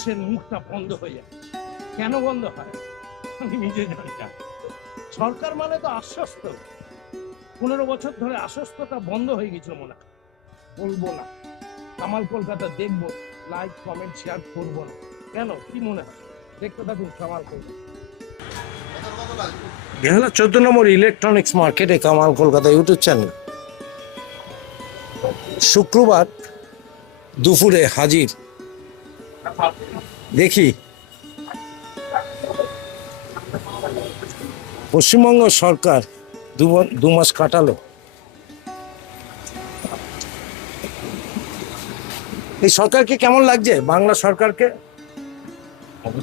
মানুষের মুখটা বন্ধ হয়ে যায়। কেন বন্ধ হয় আমি নিজে জানি না। সরকার মানে তো আশ্বস্ত, 15 বছর ধরে আশ্বস্ততা বন্ধ হয়ে গেছিল মনে হয়। বলবো না, কামাল কলকাতা দেখবো, লাইক কমেন্ট শেয়ার করবো না। কেন, কি মনে হয়? দেখতে থাকুন কামাল কলকাতা। এ হলো 14 নম্বর ইলেকট্রনিক্স মার্কেটে কামাল কলকাতা ইউটিউব চ্যানেল। শুক্রবার দুপুরে হাজির। দেখি পশ্চিমবঙ্গ সরকার 2 মাস কাটালো। এই সরকারকে কেমন লাগছে, বাংলা সরকারকে?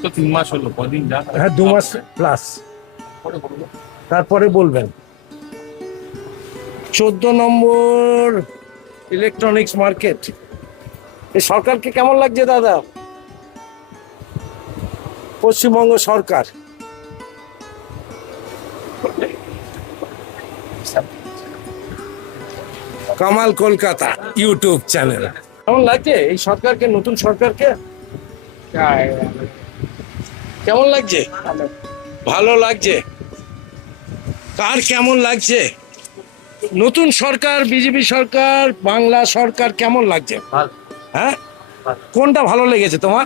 তো 3 মাস হলো, কদিন যা। হ্যাঁ, 2 মাস প্লাস, তারপরে বলবেন। 14 নম্বর ইলেকট্রনিক্স মার্কেট, এই সরকারকে কেমন লাগছে দাদা? পশ্চিমবঙ্গ সরকার কামাল কলকাতা ইউটিউব চ্যানেল। কেমন লাগছে এই সরকারকে, নতুন সরকারকে? কেমন লাগছে? ভালো লাগছে। কার কেমন লাগছে? নতুন সরকার, বিজেপি সরকার, বাংলা সরকার কেমন লাগছে? হ্যাঁ, কোনটা ভালো লেগেছে তোমার?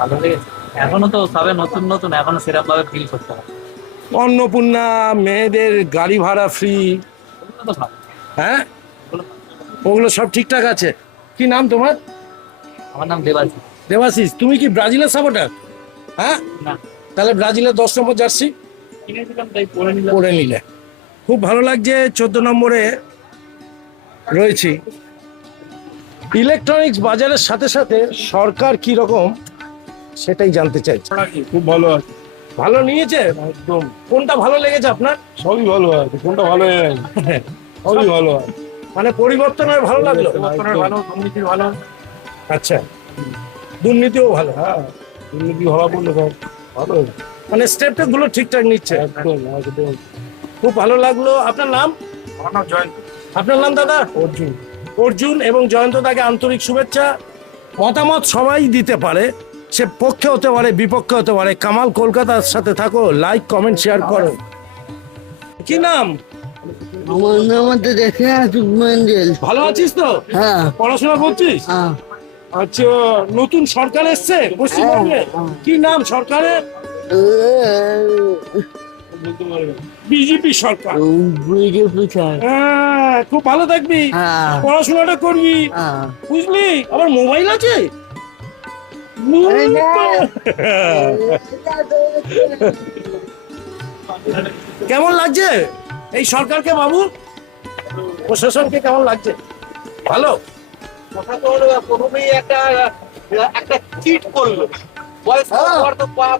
ভালো লেগেছে। এখনো তো সবে নতুন নতুন, এখনো সেরকম ভাবে ফিল করতে হবে। অন্নপূর্ণা, মেয়েদের গাড়ি ভাড়া ফ্রি, ওগুলো তো ভালো। হ্যাঁ ওগুলো সব ঠিকঠাক আছে। কি নাম তোমার? আমার নাম দেবাশিস। দেবাশিস, তুমি কি ব্রাজিলের সাপোর্টার? হ্যাঁ, না, তাহলে ব্রাজিলের 10 নম্বর জার্সি কিনেছিলাম তাই পরে নিলাম। পরে নিলে। খুব ভালো লাগছে। 14 নম্বরে রয়েছি। ইলেকট্রনিক্স বাজারের সাথে সাথে সরকার কি রকম সেটাই জানতে চাইছি। খুব ভালো আছে, ভালো নিয়েছে একদম কোনটা ভালো লেগেছে আপনার? সবই ভালো আছে, কোনটা ভালো সবই ভালো আছে। মানে পরিবর্তন হয়ে ভালো লাগলো। পরিবর্তনের ভালো, দুর্নীতির ভালো। আচ্ছা, দুর্নীতিও ভালো। হ্যাঁ, দুর্নীতি ধরা পড়লে সব ভালো, মানে স্টেপ গুলো ঠিকঠাক নিচ্ছে। একদম একদম। খুব ভালো লাগলো। আপনার নাম? আমার নাম জয়ন্ত। আপনার নাম দাদা? অর্জুন। অর্জুন এবং জয়ন্ত দাকে আন্তরিক শুভেচ্ছা। মতামত সবাই দিতে পারে, সে পক্ষে হতে পারে, বিপক্ষে হতে পারে। কামাল কলকাতার সাথে থাকো, লাইক কমেন্ট শেয়ার করো। কি নাম? আমার নাম তো দেখে মঞ্জেল। ভালো আছিস তো? হ্যাঁ পড়াশোনা করছিস? হ্যাঁ আচ্ছা, নতুন সরকার এসছে পশ্চিমবঙ্গে, কি নাম সরকারের? বিজেপি সরকার। BJP sir. হ্যাঁ, খুব ভালো থাকবি, হ্যাঁ পড়াশোনাটা করবি, হ্যাঁ। বুঝলি? আবার মোবাইল আছে? কেমন লাগছে এই সরকারকে বাবু? প্রশাসনকে কেমন লাগছে? ভালো। কথা তো হলো, প্রথমেই একটা একটা চিট করলো। বয়স্ক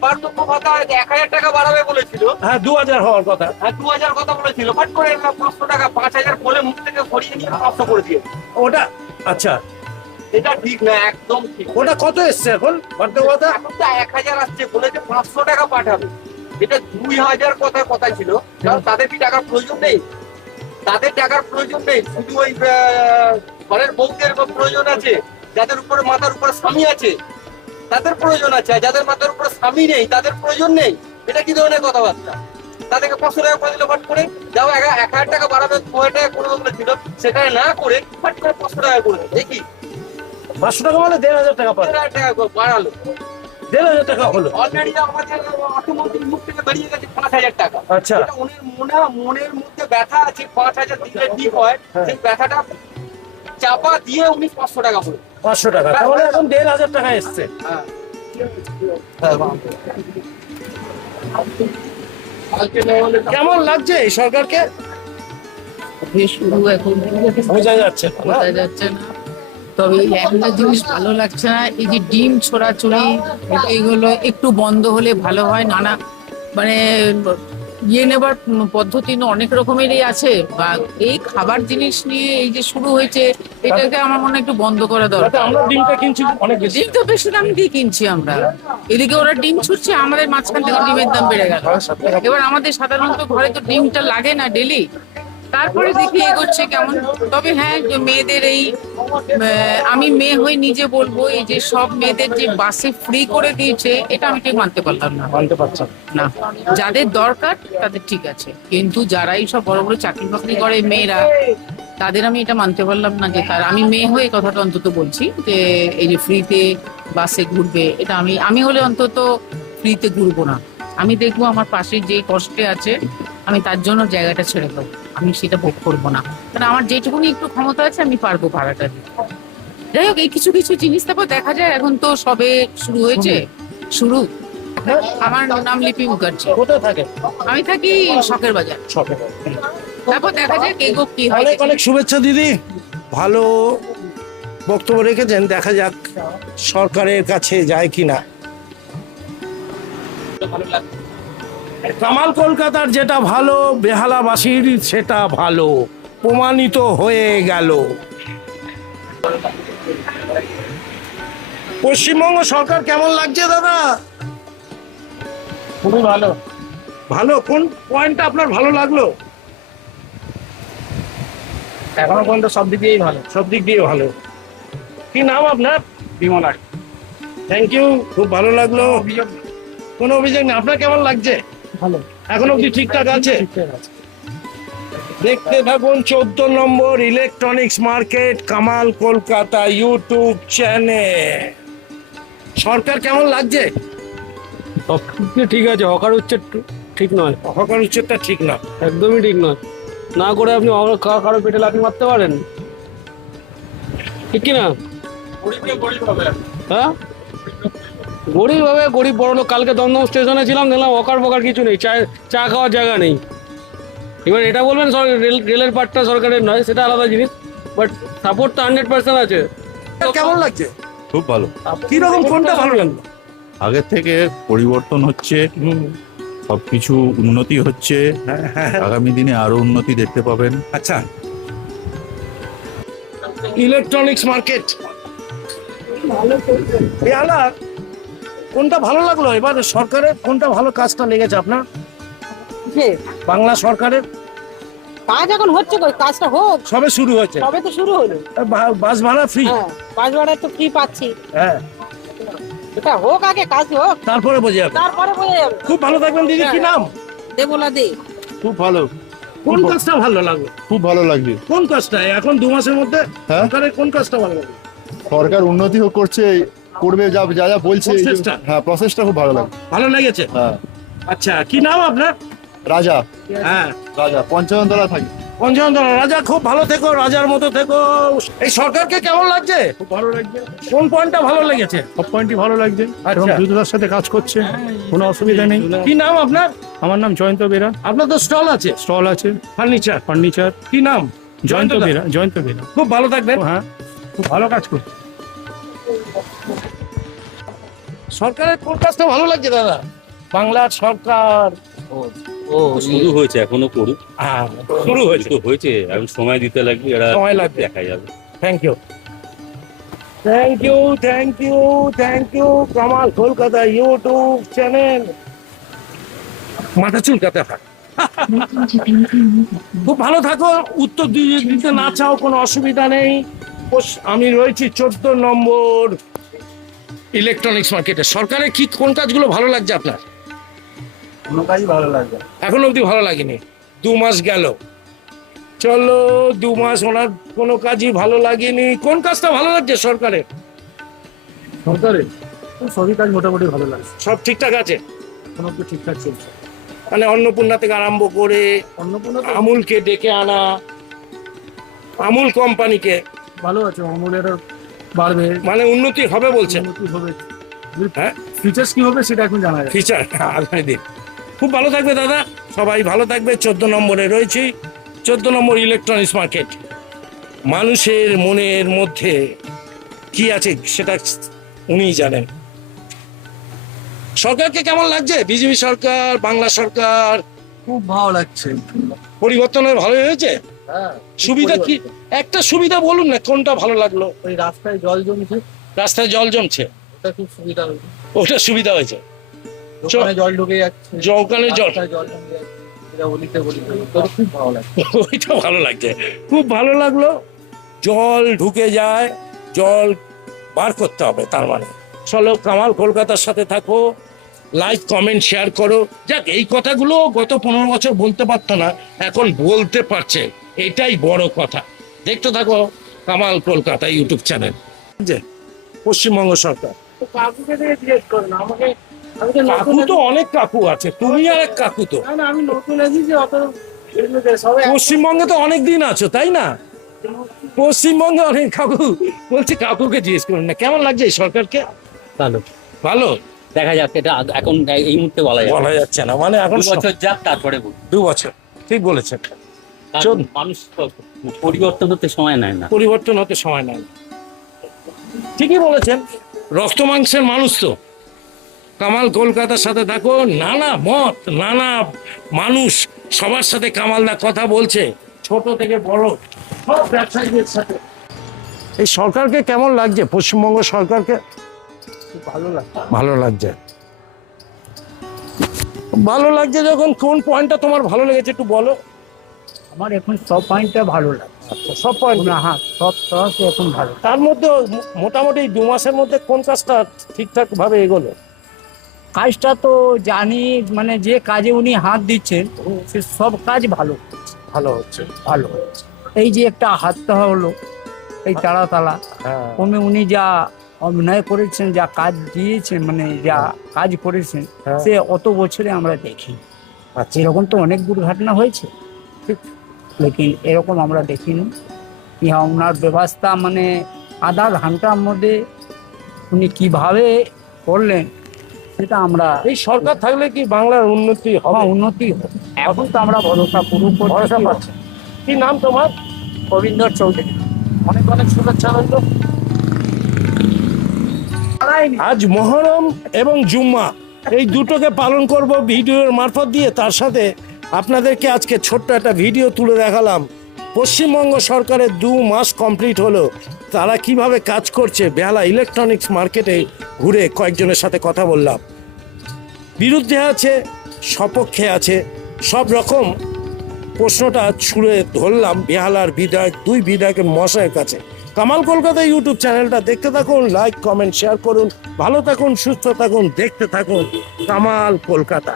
বার্ধক্য ভাতা 1000 টাকা বাড়াবে বলেছিল। হ্যাঁ, 2000 হওয়ার কথা। আর 2000 কথা বলেছিল, বাট করে 500 টাকা, 5000 বলে মুখ থেকে সরিয়ে নিয়ে 500 করে দিয়ে। ওটা আচ্ছা, এটা ঠিক না, একদম ঠিক না। ওটা কত এসছে এখন বার্ধক্য ভাতা? এখন তো 1000 আসছে, বলেছে 500 টাকা পাঠাবে। এটা 2000 কথা ছিল। কারণ তাদের কি টাকার প্রয়োজন নেই? তাদের টাকার প্রয়োজন নেই, শুধু ওই ঘরের বউদের প্রয়োজন আছে। যাদের উপরে মাথার উপরে স্বামী আছে তাদের প্রয়োজন আছে, আর যাদের মাথার উপরে স্বামী নেই তাদের প্রয়োজন নেই। এটা কি ধরনের কথাবার্তা? তাদেরকে 500 টাকা করে দিল, ফাট করে যাও 1000 টাকা বাড়াবে, 2000 টাকা করে বলেছিল, সেখানে না করে ফাট করে 500 টাকা করে দেখি 500 টাকা মানে 1500 টাকা পাবে। 1000 টাকা করে বাড়ালো। 1500 টাকা হলো। অলরেডি আমাদের অর্থমন্ত্রীর মুখ থেকে বেরিয়ে গেছে 5000 টাকা। আচ্ছা। এটা মনের মধ্যে ব্যথা আছে, 5000 দিলে ঠিক হয়, সেই ব্যথাটা চাপা দিয়ে উনি 500 টাকা বলে। 500 টাকা, তাহলে এখন 1500 টাকা এসছে। হ্যাঁ। কেমন লাগছে এই সরকারকে? শুরু এখন বোঝা যাচ্ছে না। বোঝা যাচ্ছে না, তবে এই একটা জিনিস ভালো লাগছে না, এই যে ডিম ছোড়াছুড়ি এইগুলো একটু বন্ধ হলে ভালো হয়। নানা মানে ইয়ে নেবার পদ্ধতি না অনেক রকমেরই আছে, বা এই খাবার জিনিস নিয়ে এই যে শুরু হয়েছে, এটাকে আমার মনে হয় একটু বন্ধ করা তাতে দরকার। আমরা ডিমটা কিনছি অনেক বেশি। ডিম তো বেশি দাম দিয়ে কিনছি আমরা, এদিকে ওরা ডিম ছুটছে, আমাদের মাঝখান থেকে ডিমের দাম বেড়ে গেল। এবার আমাদের সাধারণত ঘরে তো ডিমটা লাগে না ডেলি, তারপরে দেখি এগোচ্ছে কেমন। তবে হ্যাঁ, যে মেয়েদের এই আমি মেয়ে হয়ে নিজে বলবো, এই যে সব মেয়েদের যে বাসে ফ্রি করে দিয়েছে, এটা আমি ঠিক মানতে পারলাম না। মানতে পারছেন না, যাদের দরকার তাদের ঠিক আছে, কিন্তু যারা এই সব বড় বড় চাকরি বাকরি করে মেয়েরা, তাদের আমি এটা মানতে পারলাম না। যে তার আমি মেয়ে হয়ে এই কথাটা অন্তত বলছি, যে এই যে ফ্রিতে বাসে ঘুরবে, এটা আমি হলে অন্তত ফ্রিতে ঘুরবো না। আমি দেখবো আমার পাশে যে কষ্টে আছে, আমি তার জন্য জায়গাটা ছেড়ে দেবো, আমি সেটা ভোগ করবো না। কারণ আমার যেটুকুনি একটু ক্ষমতা আছে আমি পারবো ভাড়াটা দিতে। যাই হোক, এই কিছু কিছু জিনিস তারপর দেখা যায়, এখন তো সবে শুরু হয়েছে। শুরু আমার নাম লিপি মুখার্জি, কোথায় থাকে? আমি থাকি শখের বাজার। শপে। তারপর দেখা যায় এগো কি হয়। অনেক অনেক শুভেচ্ছা দিদি, ভালো বক্তব্য রেখেছেন। দেখা যাক সরকারের কাছে যায় কিনা। কামাল কলকাতার যেটা ভালো, বেহালাবাসীর সেটা ভালো প্রমাণিত হয়ে গেল। পশ্চিমবঙ্গ সরকার কেমন লাগছে দাদা? খুবই ভালো। ভালো। কোন পয়েন্টটা আপনার ভালো লাগলো? এখনো পর্যন্ত সব দিক দিয়েই ভালো। সব দিক দিয়ে ভালো। কি নাম আপনার? বিমলা। থ্যাংক ইউ, খুব ভালো লাগলো। কোনো অভিযোগ নেই। আপনার কেমন লাগছে? ভালো। এখন অব্দি ঠিকঠাক আছে? ঠিকঠাক আছে। দেখতে থাকুন 14 নম্বর electronics market, Kamal Kolkata YouTube channel. সরকার কেমন লাগছে? সব দিক ঠিক আছে, হকার উচ্ছেদ ঠিক নয়, হকার উচ্ছেদটা ঠিক না। একদমই ঠিক নয়। না করে আপনি কারো পেটে লাথি মারতে পারেন, ঠিক কিনা? হ্যাঁ, গরিব হবে, গরিব বড় লোক। কালকে দমদম স্টেশনে ছিলাম, দেখলাম অকার বকার কিছু নেই, চা খাওয়ার জায়গা নেই। এবার এটা বলবেন রেলের পার্টটা সরকারের নয়, সেটা আলাদা জিনিস, বাট সাপোর্ট তো 100% আছে। কেমন লাগছে? খুব ভালো। কি রকম, কোনটা ভালো লাগলো? আগের থেকে পরিবর্তন হচ্ছে, সবকিছু উন্নতি হচ্ছে। আগামী দিনে আরো উন্নতি দেখতে পাবেন। আচ্ছা, ইলেকট্রনিক্স মার্কেট বেহালা, কোনটা ভালো লাগলো? এবার সরকারের কোনটা ভালো কাজটা লেগেছে আপনার? বাংলা সরকারের কাজ এখন হচ্ছে, কই কাজটা হোক, সবে শুরু হয়েছে। তবে তো শুরু হলো। বাস ভাড়া ফ্রি। হ্যাঁ, বাস ভাড়া তো ফ্রি পাচ্ছি, হ্যাঁ, এটা হোক, আগে কাজ হোক, তারপরে বোঝা যাবে। তারপরে বোঝা যাবে। খুব ভালো থাকবেন দিদি। কি নাম? দেবলা দে। খুব ভালো, কোন কাজটা ভালো লাগলো? খুব ভালো লাগছে। কোন কাজটা এখন 2 মাসের মধ্যে হ্যাঁ? সরকারের কোন কাজটা ভালো লাগলো? সরকার উন্নতি করছে, করবে, যা যা যা বলছে। প্রসেসটা? হ্যাঁ, প্রসেসটা খুব ভালো লাগে। ভালো লেগেছে? হ্যাঁ। আচ্ছা, কি নাম আপনার? রাজা, হ্যাঁ, রাজা পঞ্চমতলা থাকি। পঞ্চমতলা। রাজা, খুব ভালো থেকো, রাজার মতো থেকো। এই সরকারকে কেমন লাগছে? খুব ভালো লাগছে, কোন পয়েন্টটা ভালো লেগেছে? সব পয়েন্টই ভালো লাগছে এবং আচ্ছা। দ্রুততার সাথে কাজ করছে, কোনো অসুবিধা নেই। কি নাম আপনার? আমার নাম জয়ন্ত বেরা, আপনার তো স্টল আছে, স্টল আছে, ফার্নিচার। ফার্নিচার। কি নাম? জয়ন্ত বেরা, জয়ন্ত বেরা। খুব ভালো থাকবেন। হ্যাঁ, খুব ভালো কাজ করছে। সরকারের কোন কাজটা ভালো লাগছে দাদা? বাংলার সরকার শুরু হয়েছে, এখনো করুক। হ্যাঁ, শুরু হয়েছে। তো হয়েছে, এখন সময় দিতে লাগবে, এরা সময় লাগবে। দেখা যাবে। Thank you, thank you, thank you, thank you. Kamal Kolkata YouTube channel. মাথা চুলকাতে হয়। খুব ভালো থাকো। উত্তর দিতে না চাও কোনো অসুবিধা নেই। আমি রয়েছি 14 নম্বর ইলেকট্রনিক্স মার্কেটে। সরকারের কি কোন কাজগুলো ভালো লাগছে আপনার? কোনো কাজই ভালো লাগবে। এখন অবধি ভালো লাগেনি, 2 মাস গেল। চলো, 2 মাস ওনার কোনো কাজই ভালো লাগেনি। কোন কাজটা ভালো লাগছে সরকারের? সরকারের সবই কাজ মোটামুটি ভালো লাগছে, সব ঠিকঠাক আছে? কোনো কিছু ঠিকঠাক চলছে। মানে অন্নপূর্ণা থেকে আরম্ভ করে অন্নপূর্ণা তো আমুলকে ডেকে আনা, আমুল কোম্পানিকে, ভালো আছে, অমূলের বাড়বে, মানে উন্নতি হবে বলছেন? উন্নতি হবে। হ্যাঁ, ফিচার্স কি হবে সেটা এখন জানা যায়। ফিচার আগামী দিন। খুব ভালো থাকবে দাদা, সবাই ভালো থাকবে। 14 নম্বরে রয়েছি, 14 নম্বর ইলেকট্রনিক্স মার্কেট। মানুষের মনের মধ্যে কি আছে সেটা উনিই জানেন। সরকারকে কেমন লাগছে? বিজেপি সরকার, বাংলা সরকার, খুব ভালো লাগছে। পরিবর্তনের ভালো হয়েছে? হ্যাঁ, সুবিধা কি? একটা সুবিধা বলুন না, কোনটা ভালো লাগলো? ওই রাস্তায় জল জমছে, রাস্তায় জল জমছে, ওটা খুব সুবিধা হয়েছে। ওটা সুবিধা হয়েছে। দোকানে জল ঢুকে যাচ্ছে, দোকানে জল, রাস্তায় জল জমে যাচ্ছে। এটা বলিতে তোর খুব ভালো লাগে। ওইটা ভালো লাগছে, খুব ভালো লাগলো। জল ঢুকে যায়, জল বার করতে হবে, তার মানে চলো কামাল কলকাতার সাথে থাকো, লাইক কমেন্ট শেয়ার করো। যাক, এই কথাগুলো গত 15 বছর বলতে পারতো না, এখন বলতে পারছে, এটাই বড় কথা। দেখতে থাকো কামাল কলকাতা ইউটিউব চ্যানেল। যে পশ্চিমবঙ্গ সরকার, কাকুকে দিয়ে জিজ্ঞেস করো না আমাকে, আমি তো কাকু নতুন তো অনেক কাকু আছে, তুমি আর এক কাকু তো। না না, আমি নতুন এসেছি, অত সবাই পশ্চিমবঙ্গে তো অনেক দিন আছো, তাই না? পশ্চিমবঙ্গে অনেক কাকু, বলছি কাকুকে জিজ্ঞেস করুন না কেমন লাগছে এই সরকারকে। ভালো, ভালো দেখা যাক, এটা এখন এই মুহূর্তে বলা যায় বলা যাচ্ছে না, মানে এখন 2 বছর যাক তারপরে বলবো। 2 বছর, ঠিক বলেছেন। কারণ চল। মানুষ তো পরিবর্তন হতে সময় নেয় না। পরিবর্তন হতে সময় নেয় না। ঠিকই বলেছেন, রক্ত মাংসের মানুষ তো। কামাল কলকাতার সাথে থাকো, নানা মত, নানা মানুষ, সবার সাথে কামালদা কথা বলছে, ছোট থেকে বড় সব ব্যবসায়ীদের সাথে। এই সরকারকে কেমন লাগছে, পশ্চিমবঙ্গ সরকারকে? ভালো লাগে। ভালো লাগছে। ভালো লাগছে যখন, কোন পয়েন্টটা তোমার ভালো লেগেছে একটু বলো। আমার এখন সব পয়েন্টটা ভালো লাগে। আচ্ছা, সব পয়েন্ট। হ্যাঁ, সব তরফে এখন ভালো। তার মধ্যে মোটামুটি এই 2 মাসের মধ্যে কোন কাজটা ঠিকঠাক ভাবে এগোলো? কাজটা তো জানি, মানে যে কাজে উনি হাত দিচ্ছেন সে সব কাজ ভালো ভালো হচ্ছে। ভালো হচ্ছে। এই যে একটা হাতটা হলো এই তালা হ্যাঁ, কমে উনি যা অভিনয় করেছেন, যা কাজ দিয়েছেন, মানে যা কাজ করেছেন, হ্যাঁ। সে অত বছরে আমরা দেখি। আচ্ছা, এরকম তো অনেক দুর্ঘটনা হয়েছে, লেকিন এরকম আমরা দেখিনি। ইহা ওনার ব্যবস্থা, মানে আধা ঘন্টার মধ্যে উনি কিভাবে করলেন সেটা আমরা এই সরকার থাকলে কি বাংলার উন্নতি হবে? উন্নতি হবে। এখন তো আমরা ভরসা পুরো ভরসা পাচ্ছি। কি নাম তোমার? রবীন্দ্র চৌধুরী। অনেক অনেক শুভেচ্ছা রইল। আজ মহরম এবং জুম্মা এই দুটোকে পালন করব ভিডিওর মারফত দিয়ে। তার সাথে আপনাদেরকে আজকে ছোট্ট একটা ভিডিও তুলে দেখালাম। পশ্চিমবঙ্গ সরকারের 2 মাস কমপ্লিট হলো, তারা কিভাবে কাজ করছে। বেহালা ইলেকট্রনিক্স মার্কেটে ঘুরে কয়েকজনের সাথে কথা বললাম, বিরুদ্ধে আছে, সপক্ষে আছে, সব রকম প্রশ্নটা ছুঁড়ে ধরলাম বেহালার বিধায়ক, 2 বিধায়কের মশাইয়ের কাছে। কামাল কলকাতা ইউটিউব চ্যানেলটা দেখতে থাকুন, লাইক কমেন্ট শেয়ার করুন, ভালো থাকুন, সুস্থ থাকুন, দেখতে থাকুন কামাল কলকাতা।